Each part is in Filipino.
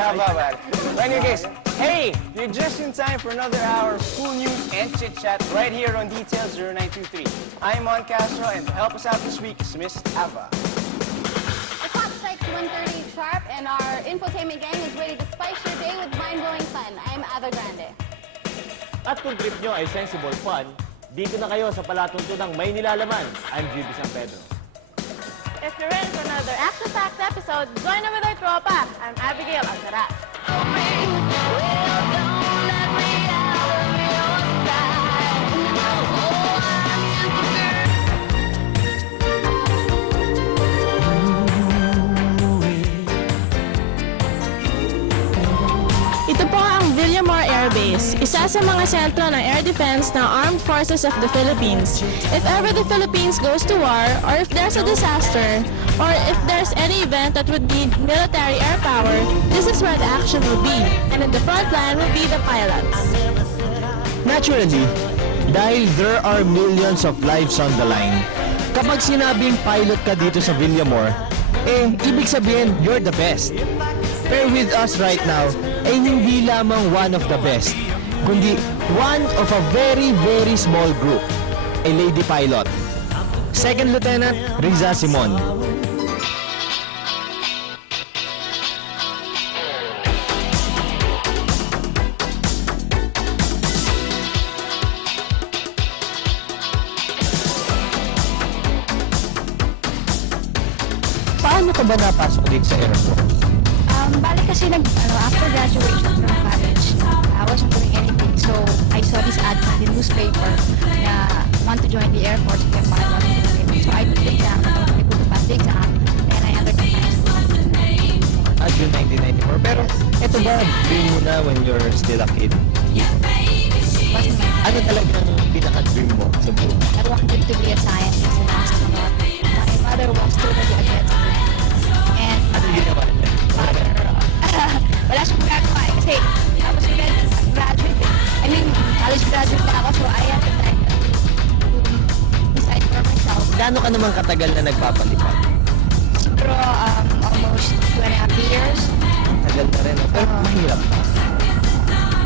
Yeah, bye-bye. Anyways, hey, you're just in time for another hour of cool news and chit-chat right here on Details 0923. I'm Mon Castro, and to help us out this week is Miss Ava. The clock strikes 1:30 sharp, and our infotainment gang is ready to spice your day with mind-blowing fun. I'm Ava Grande. At kung trip nyo ay sensible fun, dito na kayo sa palatuntunang may nilalaman. I'm GB San Pedro. If you're in for another action-packed episode, join in with our tropa. I'm Abigail Alcaraz. Ito po ang Villamor Air Base, isa sa mga sentro ng air defense ng Armed Forces of the Philippines. If ever the Philippines goes to war, or if there's a disaster, or if there's any event that would need military air power, this is where the action will be. And in the front line will be the pilots. Naturally, dahil there are millions of lives on the line, kapag sinabing pilot ka dito sa Villamor, ibig sabihin, you're the best. Pero with us right now, hindi lamang one of the best, kundi one of a very, very small group, a lady pilot. Second Lieutenant Riza Simon. Paano ka ba napasok dito sa airport? Bali kasi after graduation from college, I wasn't doing anything. So, I saw this ad in the newspaper na want to join the Air Force to get pilot. So, I took the exam. I put the past the exam. And I entered the At June 1994. Pero, ito ba, dream mo na when you're still a kid? Ano talagang pinaka-dream mo sa buhay? I wanted to be a scientist and astronaut. My mother was totally against me. And Ano ginawa niya? wala siyang magagawa eh. Kasi I was already graduate. I mean, college graduate na ako. So I had to try to decide for myself. Gaano ka naman katagal na nagpapalipad? Siguro almost 2.5 years. Tagal na rin. Pero mahirap pa.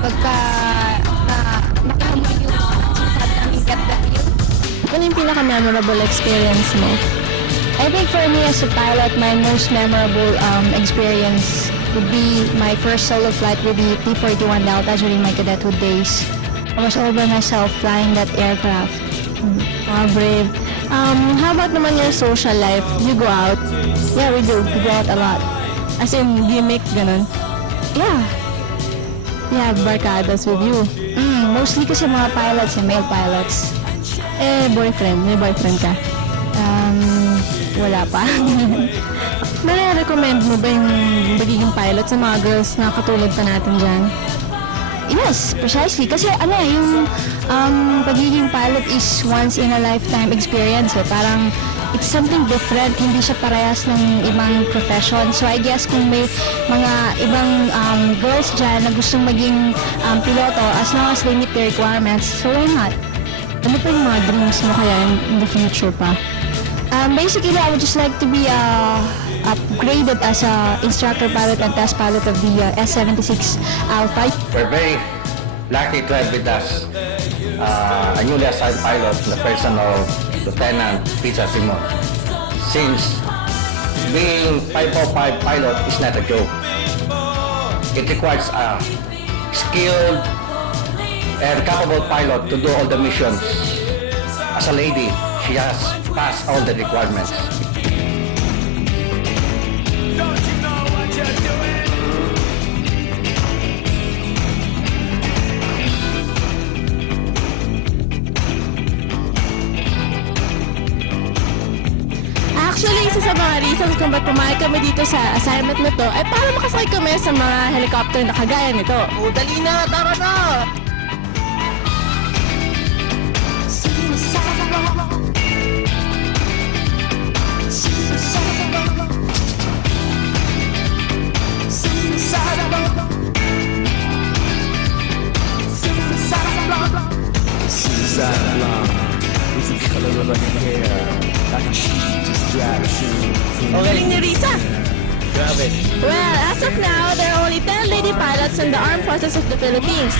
Pagka nakahamon yung sinasabi namin get the feel. Ano yung pinaka-memorable experience mo? I think for me as a pilot, my most memorable experience would be my first solo flight with the P-41 Delta during my cadethood days. I was all by myself flying that aircraft. Brave. How about naman your social life? You go out? Yeah, we do. We go out a lot. As in, gimmick, ganun? Yeah. You have barkadas with you. Mostly kasi mga pilots, male pilots. Boyfriend? May boyfriend ka? Wala pa. Nare-recommend mo ba yung magiging pilot sa mga girls na katulad pa natin dyan? Yes, precisely. Kasi yung pagiging pilot is once in a lifetime experience eh. Parang it's something different, hindi siya parehas ng ibang profession. So I guess kung may mga ibang girls dyan na gustong maging piloto as long as they meet the requirements, so why not? Ano pa yung mga dreams mo kaya in the future pa? Basically, I would just like to be upgraded as a instructor pilot and test pilot of the S-76 Alpha. We're very lucky to have with us a newly assigned pilot, the person of Lieutenant Riza Simon. Since being 505 pilot is not a joke, it requires a skilled and capable pilot to do all the missions. As a lady, she has passed all the requirements. Actually, isa sa mga reasons kung ba't pumayag kami dito sa assignment na to ay para makasakay kami sa mga helicopter na kagaya nito. Dali na! Tara na! Galing ni Risa! Grabe. Well, as of now, there are only only 10 lady pilots in the Armed Forces of the Philippines.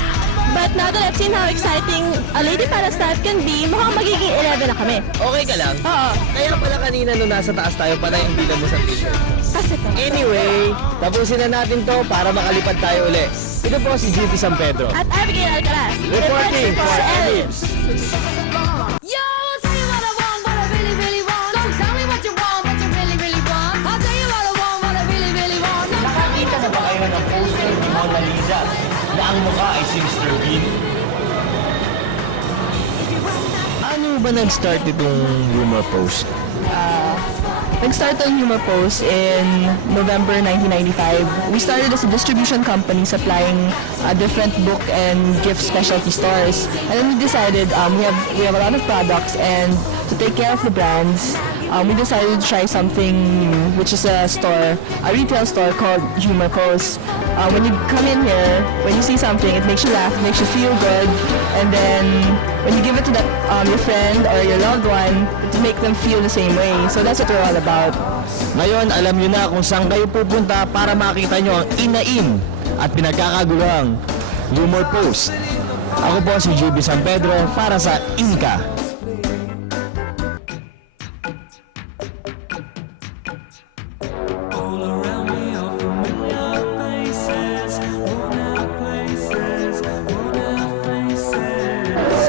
But now that I've seen how exciting a lady pilot's life can be, mukhang magiging 11 na kami. Okay ka lang? Oo. Kaya pala kanina nung nasa taas tayo pala yung bilang mo sa t-shirt. Kasi po. Anyway, tapusin na natin to para makalipad tayo uli. Ito po si GP San Pedro. At Abigail Alcaraz. Reporting for Ellipse. Yo, I'll tell you what I want, what I really, really want. So tell me what you want, what you really, really want. I'll tell you what I want, what I really, really want. So tell me Nakakita na ba kayo ng poster ni Mona Lisa na ang mukha ay si Mr. Bean? Ano ba nag-start itong rumor post? Nag-start ang Humor Post in November 1995. We started as a distribution company supplying different book and gift specialty stores. And then we decided we have a lot of products, and to take care of the brands, we decided to try something new, which is a retail store called Humor Post. When you come in here, when you see something, it makes you laugh, it makes you feel good, and then when you give it to your friend or your loved one, to make them feel the same way. So that's what we're all about. Ngayon, alam nyo na kung saan kayo pupunta para makita nyo ang inain at pinagkakaguluhang rumor post. Ako po si GP San Pedro para sa Inka.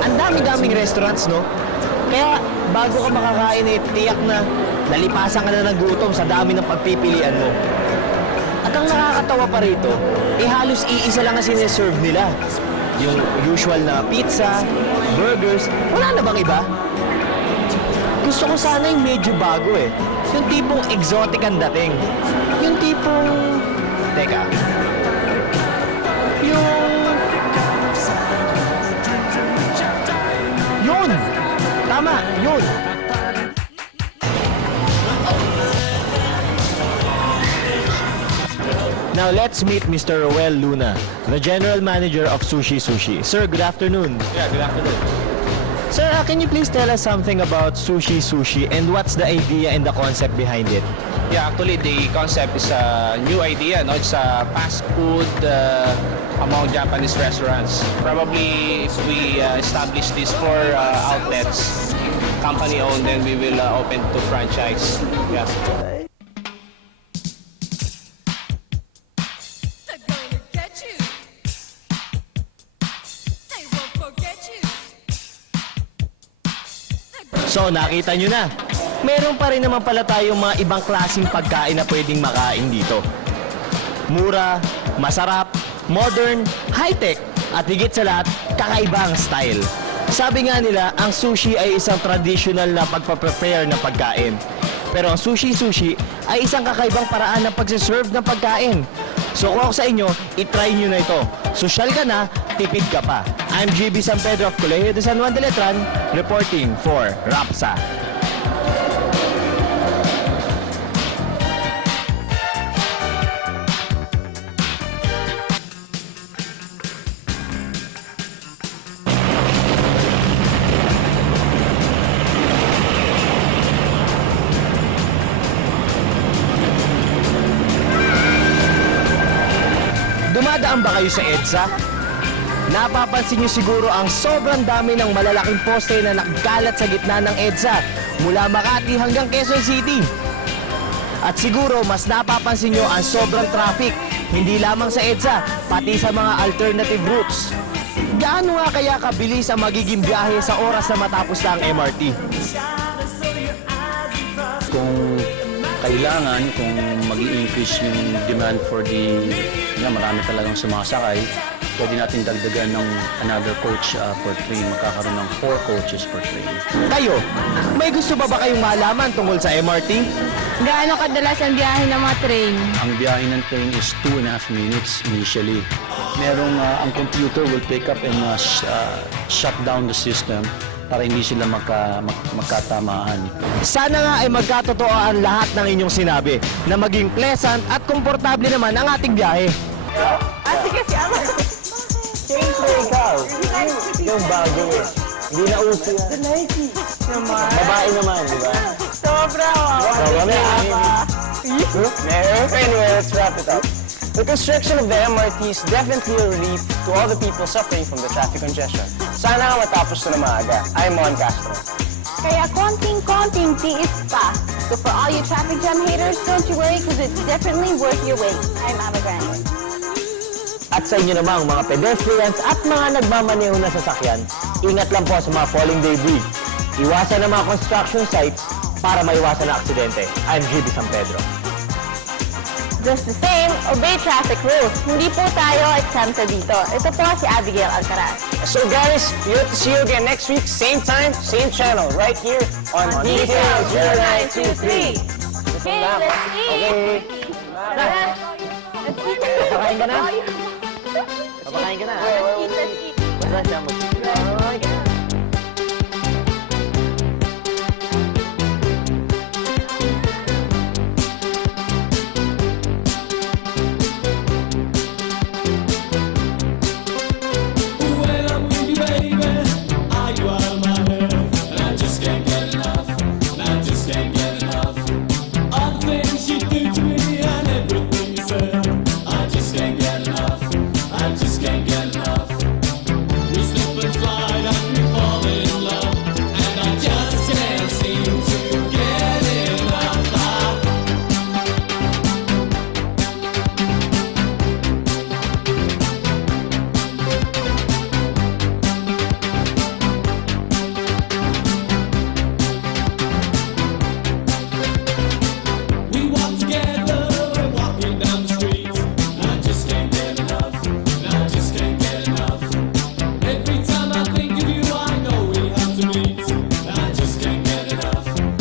Ang dami-daming restaurants, no? Kaya bago ka makakain eh, tiyak na nalipasan ka na ng gutom sa dami ng pagpipilian mo. At ang nakakatawa pa rito, eh halos iisa lang ang sineserve nila. Yung usual na pizza, burgers, wala na bang iba? Gusto ko sana yung medyo bago eh. Yung tipong exotic ang dating. Yung tipong... Teka. Yun! Tama, yun! Now let's meet Mr. Roel Luna, the General Manager of Sushi Sushi. Sir, good afternoon. Yeah, good afternoon. Sir, can you please tell us something about Sushi Sushi and what's the idea and the concept behind it? Yeah, actually the concept is a new idea. No? It's a fast food among Japanese restaurants. Probably if we establish these 4 outlets, company owned, then we will open to franchise. Yeah. they're gonna get you. They won't forget you. So, nakita nyo na. Meron pa rin naman pala tayong mga ibang klaseng pagkain na pwedeng makain dito. Mura, masarap, modern, high-tech, at higit sa lahat, kakaibang style. Sabi nga nila, ang sushi ay isang traditional na pagpaprepare ng pagkain. Pero ang sushi-sushi ay isang kakaibang paraan ng pagsiserve ng pagkain. So kung ako sa inyo, itry nyo na ito. Sosyal ka na, tipid ka pa. I'm GB San Pedro of Colegio de San Juan de Letran, reporting for Rapsa. Dumadaan ba kayo sa EDSA? Napapansin niyo siguro ang sobrang dami ng malalaking poste na nagkalat sa gitna ng EDSA mula Makati hanggang Quezon City. At siguro mas napapansin niyo ang sobrang traffic, hindi lamang sa EDSA, pati sa mga alternative routes. Gaano nga kaya kabilis ang magiging biyahe sa oras na matapos na ang MRT? Kung kailangan, kung mag-i-increase yung demand for marami talagang sumasakay, pwede natin dagdagan ng another coach per train. Magkakaroon ng 4 coaches per train. Kayo, may gusto ba kayong malaman tungkol sa MRT? Gaano kadalas ang biyahe ng mga train? Ang biyahe ng train is 2.5 minutes initially. Merong ang computer will pick up and shut down the system para hindi sila magkatamaan. Sana nga ay magkatotoo ang lahat ng inyong sinabi na maging pleasant at komportable naman ang ating biyahe. Ate kasi ako. Siyempre ikaw, yung bago eh. Hindi na uso yan. Naman. Babae naman, di ba? Sobra. So, let's wrap it up. The construction of the MRT is definitely a relief to all the people suffering from the traffic congestion. Sana matapos na maaga. I'm Mon Castro. Kaya konting-konting tiis pa. So for all you traffic jam haters, don't you worry because it's definitely worth your wait. I'm Ava Grande. At sa inyo namang mga pedestrians at mga nagmamaneho na sasakyan, ingat lang po sa mga falling debris. Iwasan ang mga construction sites para maiwasan ang aksidente. I'm GB San Pedro. Just the same, obey traffic rules. Hindi po tayo exempted dito. Ito po si Abigail Alcaraz. So guys, we hope to see you again next week, same time, same channel, right here on Details 0923. Okay, let's eat. Tara. Let's eat. Papakain ka na? Papakain ka na? Let's eat. Basta siya mag-